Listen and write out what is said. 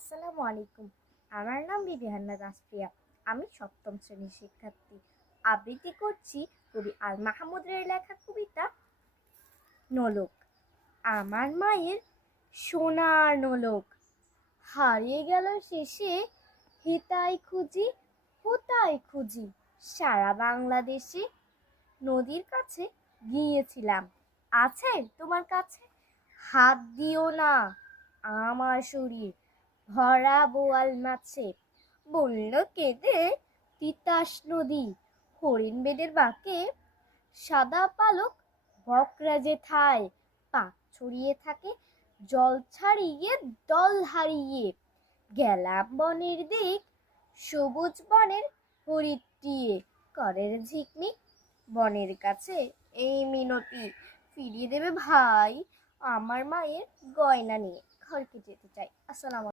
আসসালামু আলাইকুম। আমার নাম বিবিহান্না তাসফিয়া। আমি সপ্তম শ্রেণীর শিক্ষার্থী। আবৃত্তি করছি কবি আল মাহমুদের লেখা কবিতা নোলক। আমার মায়ের সোনার নোলক হারিয়ে গেল শেষে, হিতাই খুঁজি হোতাই খুঁজি সারা বাংলাদেশে। নদীর কাছে গিয়েছিলাম, আছে তোমার কাছে? হাত দিও না আমার শরীর ভরা বোয়াল মাছে, বলল কেঁদে তিতাস নদী। হরিণ বেদের বাঁকে সাদা পালক বকরা যে ঠায়, পাক ছড়িয়ে থাকে জল ছাড়িয়ে দল হারিয়ে। গেলাম বনের দিক, সবুজ বনের হরিটিয়ে করের ঝিকমিক। বনের কাছে এই মিনতি, ফিরিয়ে দেবে ভাই আমার মায়ের গয়না নিয়ে ঘরকে যেতে চাই। আসসালাম।